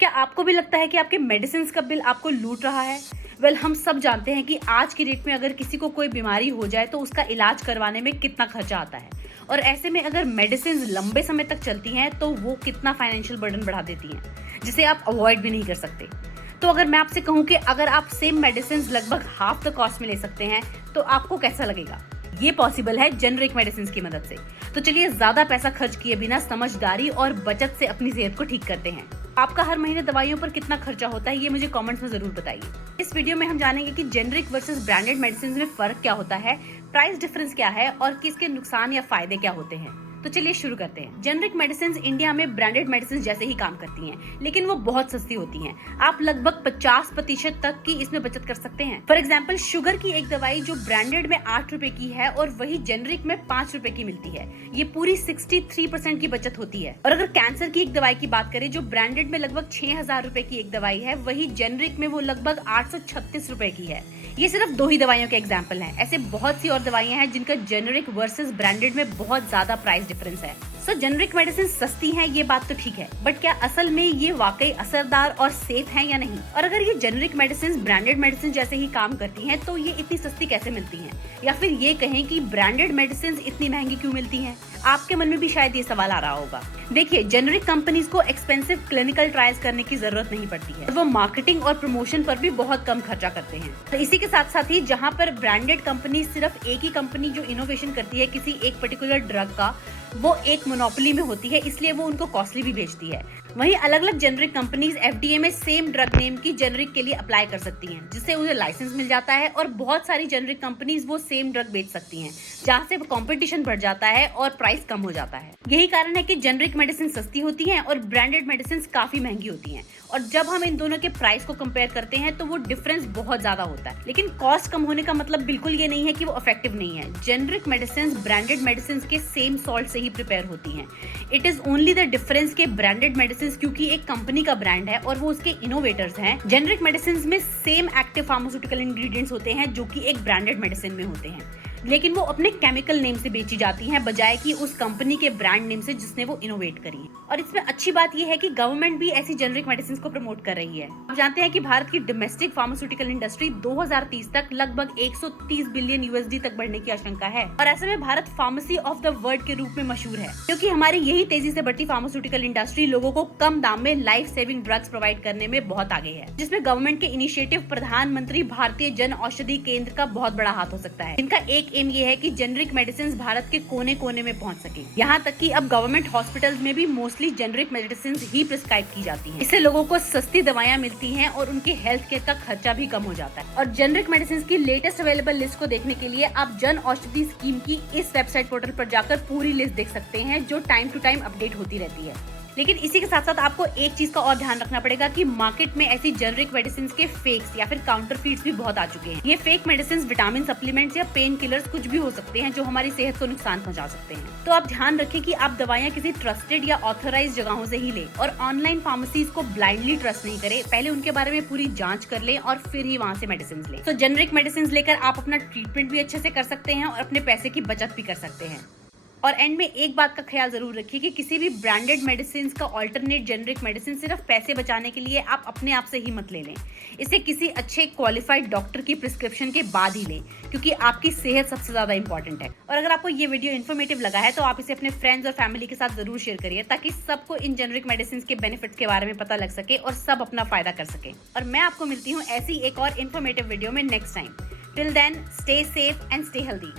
क्या आपको भी लगता है कि आपके मेडिसिन का बिल आपको लूट रहा है? हम सब जानते हैं कि आज की डेट में अगर किसी को कोई बीमारी हो जाए तो उसका इलाज करवाने में कितना खर्चा आता है, और ऐसे में अगर मेडिसिन लंबे समय तक चलती हैं तो वो कितना फाइनेंशियल बर्डन बढ़ा देती हैं, जिसे आप अवॉइड भी नहीं कर सकते। तो अगर मैं आपसे कहूँ कि अगर आप सेम मेडिसिन लगभग हाफ द कॉस्ट में ले सकते हैं तो आपको कैसा लगेगा? ये पॉसिबल है जेनरिक मेडिसिन की मदद से। तो चलिए ज्यादा पैसा खर्च किए बिना समझदारी और बचत से अपनी सेहत को ठीक करते हैं। आपका हर महीने दवाइयों पर कितना खर्चा होता है, ये मुझे कमेंट्स में जरूर बताइए। इस वीडियो में हम जानेंगे कि जेनरिक वर्सेस ब्रांडेड मेडिसिन में फर्क क्या होता है, प्राइस डिफरेंस क्या है और किसके नुकसान या फायदे क्या होते हैं। तो चलिए शुरू करते हैं। जेनरिक मेडिसिन इंडिया में ब्रांडेड मेडिसिन जैसे ही काम करती हैं, लेकिन वो बहुत सस्ती होती हैं। आप लगभग 50% तक की इसमें बचत कर सकते हैं। फॉर एग्जांपल, शुगर की एक दवाई जो ब्रांडेड में 8 रुपए की है और वही जेनरिक में 5 रुपए की मिलती है। ये पूरी 63% की बचत होती है। और अगर कैंसर की एक दवाई की बात करें जो ब्रांडेड में लगभग 6000 रुपए की एक दवाई है, वही जेनरिक में वो लगभग 836 रुपए की है। ये सिर्फ 2 ही दवाइयों के एग्जाम्पल हैं। ऐसे बहुत सी और दवाइयां हैं जिनका जेनरिक वर्सेस ब्रांडेड में बहुत ज्यादा प्राइस डिफरेंस है। सो जेनरिक मेडिसिन सस्ती हैं, ये बात तो ठीक है, बट क्या असल में ये वाकई असरदार और सेफ हैं या नहीं? और अगर ये जेनरिक मेडिसिन ब्रांडेड मेडिसिन जैसे ही काम करती हैं, तो ये इतनी सस्ती कैसे मिलती हैं? या फिर ये कहें कि ब्रांडेड मेडिसिन इतनी महंगी क्यों मिलती हैं? आपके मन में भी शायद ये सवाल आ रहा होगा। देखिए, जेनरिक कंपनीज को एक्सपेंसिव क्लिनिकल ट्रायल्स करने की जरूरत नहीं पड़ती है। वो मार्केटिंग और प्रमोशन पर भी बहुत कम खर्चा करते हैं। तो इसी के साथ साथ ही जहाँ पर ब्रांडेड कंपनी सिर्फ एक ही कंपनी जो इनोवेशन करती है किसी एक पर्टिकुलर ड्रग का, वो एक मोनोपोली में होती है, इसलिए वो उनको कॉस्टली भी बेचती है। वहीं अलग अलग जेनरिक कंपनीज एफडीए में सेम ड्रग नेम की जेनरिक के लिए अप्लाई कर सकती हैं, जिससे उन्हें लाइसेंस मिल जाता है और बहुत सारी जेनरिक कंपनीज वो सेम ड्रग बेच सकती हैं, जहाँ से कंपटीशन बढ़ जाता है और प्राइस कम हो जाता है। यही कारण है कि जेनरिक मेडिसिन सस्ती होती हैं और ब्रांडेड मेडिसिन काफी महंगी होती हैं। और जब हम इन दोनों के प्राइस को कंपेयर करते हैं तो वो डिफरेंस बहुत ज्यादा होता है। लेकिन कॉस्ट कम होने का मतलब बिल्कुल ये नहीं है कि वो इफेक्टिव नहीं है। जेनरिक मेडिसिन ब्रांडेड मेडिसिन के सेम सॉल्ट से ही प्रिपेयर होती हैं। It is only the difference के ब्रांडेड मेडिसिन क्योंकि एक कंपनी का ब्रांड है और वो उसके इनोवेटर्स हैं। जेनरिक मेडिसिन में सेम एक्टिव फार्मास्यूटिकल इंग्रेडिएंट्स होते हैं जो कि एक ब्रांडेड मेडिसिन में होते हैं, लेकिन वो अपने केमिकल नेम से बेची जाती हैं बजाय कि उस कंपनी के ब्रांड नेम से जिसने वो इनोवेट करी है। और इसमें अच्छी बात ये है कि गवर्नमेंट भी ऐसी जेनरिक मेडिसिन को प्रमोट कर रही है। आप जानते हैं कि भारत की डोमेस्टिक फार्मास्यूटिकल इंडस्ट्री 2030 तक लगभग 130 बिलियन यूएसडी तक बढ़ने की आशंका है। और ऐसे में Bharat pharmacy of the world के रूप में मशहूर है, क्योंकि हमारी यही तेजी से बढ़ती फार्मास्यूटिकल इंडस्ट्री लोगों को कम दाम में लाइफ सेविंग ड्रग्स प्रोवाइड करने में बहुत आगे है, जिसमें गवर्नमेंट के इनिशिएटिव प्रधानमंत्री भारतीय जन औषधि केंद्र का बहुत बड़ा हाथ हो सकता है। इनका एक एम ये है कि जेनरिक मेडिसिन भारत के कोने कोने में पहुंच सके। यहाँ तक कि अब गवर्नमेंट हॉस्पिटल्स में भी मोस्टली जेनरिक मेडिसिन ही प्रिस्क्राइब की जाती हैं। इससे लोगों को सस्ती दवाइयाँ मिलती हैं और उनके हेल्थ केयर का खर्चा भी कम हो जाता है। और जेनरिक मेडिसिन की लेटेस्ट अवेलेबल लिस्ट को देखने के लिए आप जन औषधि स्कीम की इस वेबसाइट पोर्टल पर जाकर पूरी लिस्ट देख सकते हैं, जो टाइम टू टाइम अपडेट होती रहती है। लेकिन इसी के साथ साथ आपको एक चीज का और ध्यान रखना पड़ेगा कि मार्केट में ऐसी जेनरिक मेडिसिन के फेक्स या फिर काउंटरफीट्स भी बहुत आ चुके हैं। ये फेक मेडिसिन विटामिन सप्लीमेंट्स या पेन किलर्स कुछ भी हो सकते हैं जो हमारी सेहत को नुकसान पहुंचा सकते हैं। तो आप ध्यान रखें कि आप दवाइयां किसी ट्रस्टेड या ऑथराइज जगहों से ही लें और ऑनलाइन फार्मेसीज को ब्लाइंडली ट्रस्ट नहीं करें। पहले उनके बारे में पूरी जांच कर लें और फिर ही वहां से मेडिसिन लें। तो जेनरिक मेडिसिन लेकर आप अपना ट्रीटमेंट भी अच्छे से कर सकते हैं और अपने पैसे की बचत भी कर सकते हैं। और एंड में एक बात का ख्याल जरूर रखिए कि किसी भी ब्रांडेड मेडिसिन का ऑल्टरनेट जेनरिक मेडिसिन सिर्फ पैसे बचाने के लिए आप अपने आप से ही मत ले लें। इसे किसी अच्छे क्वालिफाइड डॉक्टर की प्रिस्क्रिप्शन के बाद ही लें, क्योंकि आपकी सेहत सबसे ज्यादा इंपॉर्टेंट है। और अगर आपको ये वीडियो इन्फॉर्मेटिव लगा है तो आप इसे अपने फ्रेंड्स और फैमिली के साथ जरूर शेयर करिए, ताकि सबको इन जेनरिक मेडिसिन के बेनिफिट्स के बारे में पता लग सके और सब अपना फायदा कर सके। और मैं आपको मिलती हूँ ऐसी एक और इन्फॉर्मेटिव वीडियो में next time. Till then, stay safe and stay healthy.